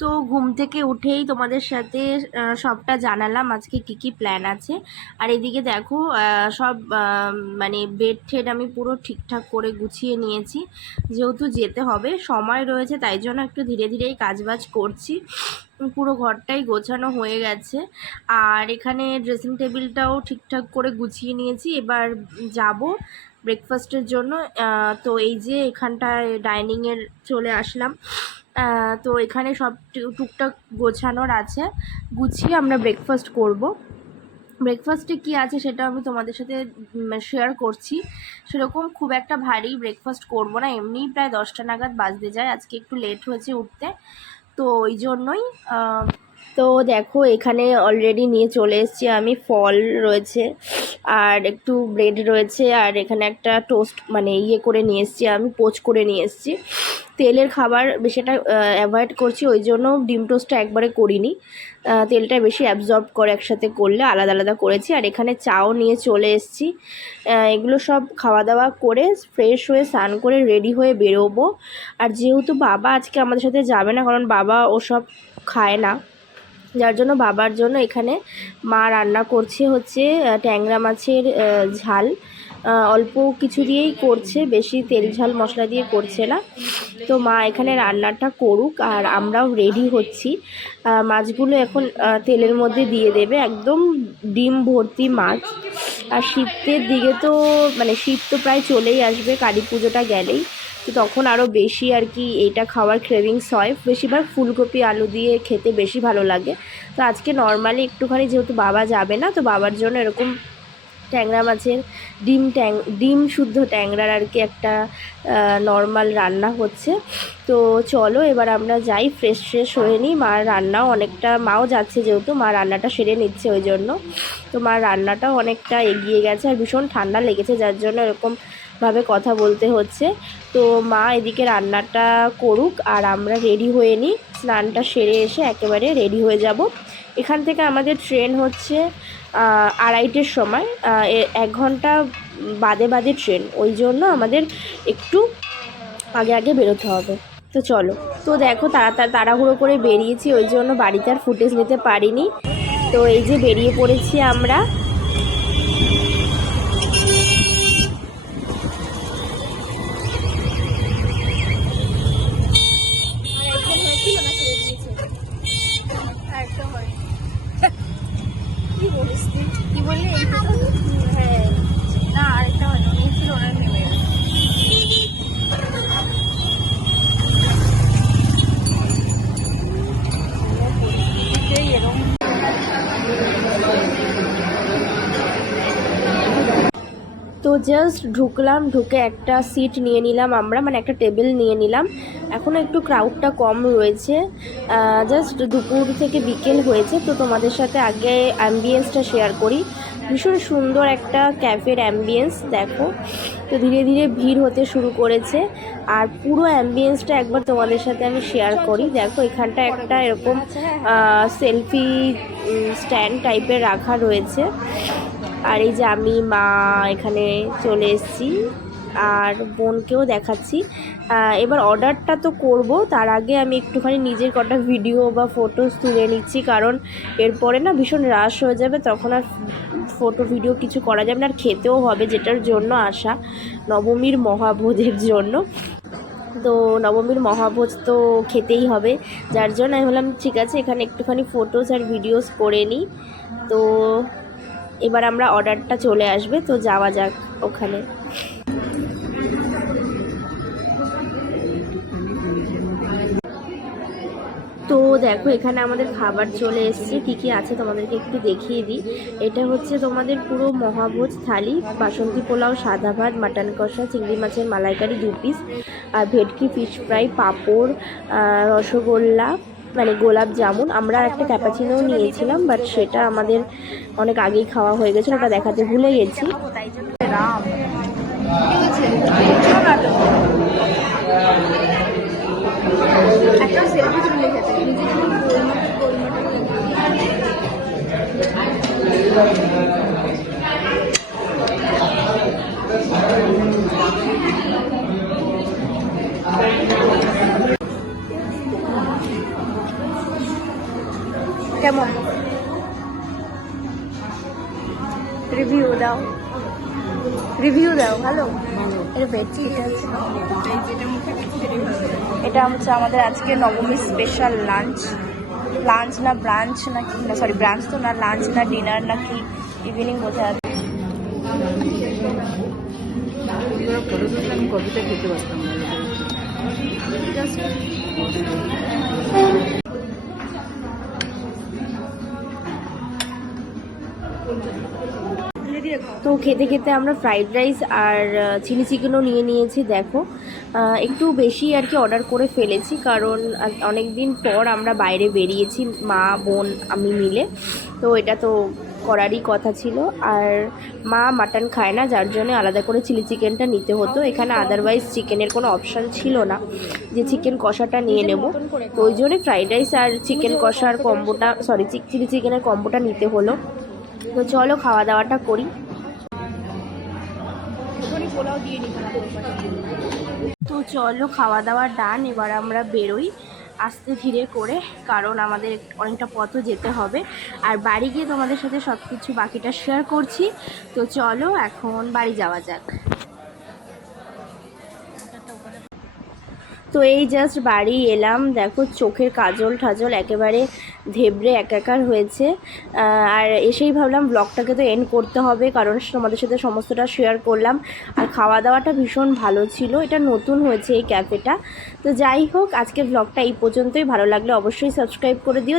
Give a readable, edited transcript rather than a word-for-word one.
তো ঘুম থেকে উঠেই তোমাদের সাথে সবটা জানালাম আজকে কি কি প্ল্যান আছে। আর এদিকে দেখো সব মানে বেড ঠেড আমি পুরো ঠিকঠাক করে গুছিয়ে নিয়েছি, যেহেতু যেতে হবে, সময় রয়েছে, তাই জন্য একটু ধীরে ধীরেই কাজবাজ করছি। পুরো ঘরটাই গোছানো হয়ে গেছে। আর এখানে ড্রেসিং টেবিলটাও ঠিকঠাক করে গুছিয়ে নিয়েছি। এবার যাব ব্রেকফাস্টের জন্য। তো এই যে এখানটায় ডাইনিংয়ের চলে আসলাম। তো এখানে সব টুকটাক গোছানোর আছে, গুছিয়ে আমরা ব্রেকফাস্ট করব। ব্রেকফাস্টে কি আছে সেটা আমি তোমাদের সাথে শেয়ার করছি। সেরকম খুব একটা ভারী ব্রেকফাস্ট করব না, এমনিই প্রায় 10টা নাগাদ বাজতে যায়, আজকে একটু লেট হয়েছে উঠতে, তো ওই জন্যই। তো দেখো এখানে অলরেডি নিয়ে চলে এসেছি আমি, ফল রয়েছে আর একটু ব্রেড রয়েছে, আর এখানে একটা টোস্ট মানে ইয়ে করে নিয়ে এসেছি, আমি পোচ করে নিয়ে এসেছি। তেলের খাবার বেশিটা অ্যাভয়েড করছি, ওই জন্য ডিম টোস্টটা একবারে করিনি, তেলটা বেশি অ্যাবজর্ব করে একসাথে করলে, আলাদা আলাদা করেছি। আর এখানে চাও নিয়ে চলে এসেছি। এগুলো সব খাওয়া দাওয়া করে ফ্রেশ হয়ে স্নান করে রেডি হয়ে বেরোবো। আর যেহেতু বাবা আজকে আমাদের সাথে যাবে না, কারণ বাবা ওসব খায় না, যার জন্য বাবার জন্য এখানে মা রান্না করছে হচ্ছে ট্যাংরা মাছের ঝাল। অল্প কিছু দিয়েই করছে, বেশি তেল ঝাল মশলা দিয়ে করছে না। তো মা এখানে রান্নাটা করুক, আর আমরাও রেডি হচ্ছি। মাছগুলো এখন তেলের মধ্যে দিয়ে দেবে, একদম ডিম ভর্তি মাছ। আর শীতের দিকে তো মানে শীত তো প্রায় চলেই আসবে, কালী পুজোটা গেলেই, তো তখন আরও বেশি আর কি এটা খাওয়ার ক্রেভিংস হয়। বেশিরভাগ ফুলকপি আলু দিয়ে খেতে বেশি ভালো লাগে। তো আজকে নর্মালি একটুখানি, যেহেতু বাবা যাবে না, তো বাবার জন্য এরকম ট্যাংরা মাছের ডিম শুদ্ধ ট্যাংরার আর কি একটা নর্মাল রান্না হচ্ছে। তো চলো এবার আমরা যাই, ফ্রেশ হয়ে নিই। মার রান্নাও অনেকটা, মাও যাচ্ছে যেহেতু, মা রান্নাটা সেরে নিচ্ছে ওই জন্য। তো মার রান্নাটাও অনেকটা এগিয়ে গেছে, আর ভীষণ ঠান্ডা লেগেছে, যার জন্য এরকমভাবে কথা বলতে হচ্ছে। তো মা এদিকে রান্নাটা করুক, আর আমরা রেডি হয়ে নিই, স্নানটা সেরে এসে একেবারে রেডি হয়ে যাব। এখান থেকে আমাদের ট্রেন হচ্ছে 2:30-এর সময়, 1 ঘন্টা বাদে ট্রেন, ওই জন্য আমাদের একটু আগে বেরোতে হবে। তো চলো, তো দেখো তাড়াহুড়ো করে বেরিয়েছি, ওই জন্য বাড়িতে আর ফুটেজ নিতে পারিনি। তো এই যে বেরিয়ে পড়েছি আমরা। কি বললি? হ্যাঁ, না আরেকটা হয়তো নিয়েছিল, ওরা নেমে গেছে। তো জাস্ট ঢুকলাম, ঢুকে একটা সিট নিয়ে নিলাম আমরা, মানে একটা টেবিল নিয়ে নিলাম। এখনও একটু ক্রাউডটা কম রয়েছে, জাস্ট দুপুর থেকে বিকেল হয়েছে। তো তোমাদের সাথে আগে অ্যাম্বিয়েন্সটা শেয়ার করি। ভীষণ সুন্দর একটা ক্যাফের অ্যাম্বিয়েন্স দেখো। তো ধীরে ধীরে ভিড় হতে শুরু করেছে, আর পুরো অ্যাম্বিয়েন্সটা একবার তোমাদের সাথে আমি শেয়ার করি। দেখো এখানটা একটা এরকম সেলফি স্ট্যান্ড টাইপের রাখা রয়েছে। আর এই যে আমি মা এখানে চলে এসেছি, আর বোনকেও দেখাচ্ছি। এবার অর্ডারটা তো করব, তার আগে আমি একটুখানি নিজের কটা ভিডিও বা ফটোস তুলে নিচ্ছি, কারণ এরপরে না ভীষণ রাশ হয়ে যাবে, তখন আর ফটো ভিডিও কিছু করা যাবে না। আর খেতেও হবে, যেটার জন্য আসা, নবমীর মহাভোজের জন্য। তো নবমীর মহাভোজ তো খেতেই হবে, যার জন্য আমি বললাম ঠিক আছে এখানে একটুখানি ফটোস আর ভিডিওস করে নিই। তো এবার আমরা অর্ডারটা চলে আসবে, তো যাওয়া যাক ওখানে। তো দেখো এখানে আমাদের খাবার চলে এসেছে, কী কী আছে তোমাদেরকে একটু দেখিয়ে দিই। এটা হচ্ছে তোমাদের পুরো মহাভোজ থালি, বাসন্তী পোলাও, সাদা ভাত, মাটন কষা, চিংড়ি মাছের মালাইকারি 2 পিস, আর ভেটকি ফিশ ফ্রাই, পাঁপড়, রসগোল্লা মানে গোলাপ জামুন। আমরা একটা ক্যাপাচিনোও নিয়েছিলাম, বাট সেটা আমাদের অনেক আগেই খাওয়া হয়ে গেছিলো, ওটা দেখাতে ভুলে গেছি। কেমন রিভিউ দাও, রিভিউ দাও। ভালো, এটা বেডছি। এটা হচ্ছে আমাদের আজকে নবমী স্পেশাল লাঞ্চ। লাঞ্চ না ব্রাঞ্চ না কি, না সরি ব্রাঞ্চ তো না, লাঞ্চ না ডিনার না কি, ইভিনিং বোঝা যাচ্ছে। কবিতা খেতে পারতাম না। তো খেতে খেতে আমরা ফ্রাইড রাইস আর চিলি চিকেনও নিয়ে নিয়েছি। দেখো একটু বেশি আর কি অর্ডার করে ফেলেছি, কারণ অনেক দিন পর আমরা বাইরে বেরিয়েছি মা বোন আমি মিলে, তো এটা তো করারই কথা ছিল। আর মা মাটন খায় না, যার জন্য আলাদা করে চিলি চিকেনটা নিতে হতো। এখানে আদারওয়াইজ চিকেনের কোনো অপশান ছিল না যে চিকেন কষাটা নিয়ে নেব, তো ওই জন্যে ফ্রাইড রাইস আর চিকেন কষার কম্বোটা, সরি চিলি চিকেনের কম্বোটা নিতে হলো। তো চলো খাওয়া দাওয়াটা করি। তো চলো খাওয়া দাওয়া ডান, এবার আমরা বেরোই আস্তে ধীরে করে, কারণ আমাদের অনেকটা পথও যেতে হবে। আর বাড়ি গিয়ে তোমাদের সাথে সব কিছু বাকিটা শেয়ার করছি। তো চলো এখন বাড়ি যাওয়া যাক। তো এই জাস্ট বাড়ি এলাম, দেখো চোখের কাজল ঠাজল একেবারে ধেবড়ে একাকার হয়েছে। আর এসেই ভাবলাম ব্লগটাকে তো এন্ড করতে হবে, কারণ তোমাদের সাথে সমস্তটা শেয়ার করলাম। আর খাওয়া দাওয়াটা ভীষণ ভালো ছিল, এটা নতুন হয়েছে এই ক্যাফেটা। তো যাই হোক, আজকে ব্লগটা এই পর্যন্তই। ভালো লাগলে অবশ্যই সাবস্ক্রাইব করে দিও।